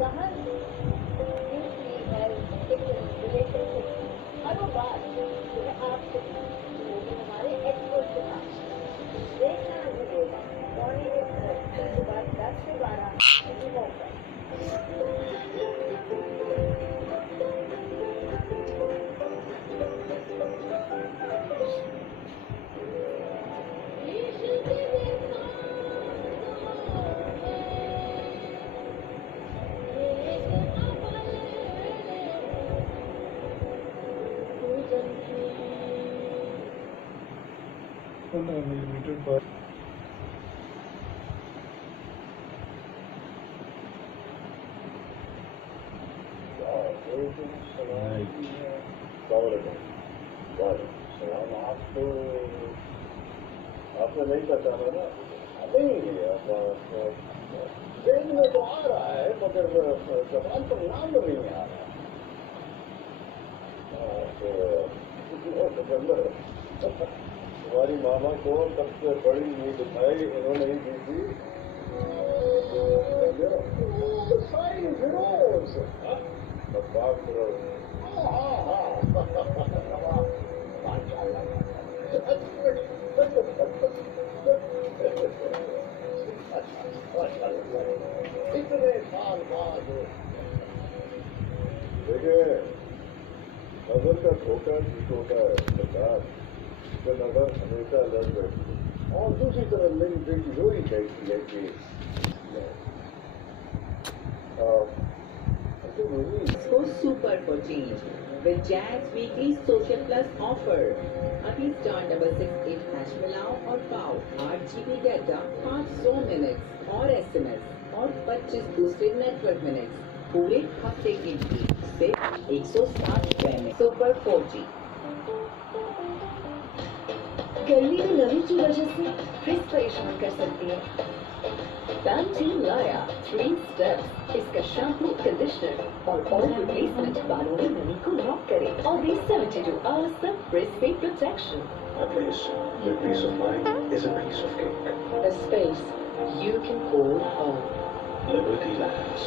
बाहर duty health relationship हर वो बात जो है आपसे वो भी हमारे एक्सपर्ट के पास देखना भूलिएगा मॉर्निंग सुबह 10 से 12 होगा Millimeter per आपने नहीं पहचाना ना नहीं ट्रेन में तो आ रहा है मगर जबान पर नाम नहीं आ रहा तुम्हारी मामा को सबसे बड़ी नींद दिखाई इन्होंने ही दी थी बात करो इतने साल बाद देखिए नजर का धोखा ठीक होता है सरकार जो नजर हमेशा लड़ बैठती है और दूसरी तरफ मेरी बेटी रोई कहती है कि Go super for change with Jazz Weekly Social Plus offer. अभी *668# मिलाओ और पाओ 8 GB डाटा 500 मिनट्स और SMS और 25 दूसरे नेटवर्क मिनट्स पूरे हफ्ते के लिए सिर्फ 160 रुपए में सुपर 4G। गर्मी में नमी की वजह से फ्रिज परेशान कर सकती है पैंटीन लाया 3 स्टेप्स इसका शैम्पू कंडीशनर और ऑयल रिप्लेसमेंट बालों में नमी को लॉक करे और दे 72 hours तक फ्रिज से protection. At least your peace of mind is a piece of cake. A space you can call home. Liberty Lands.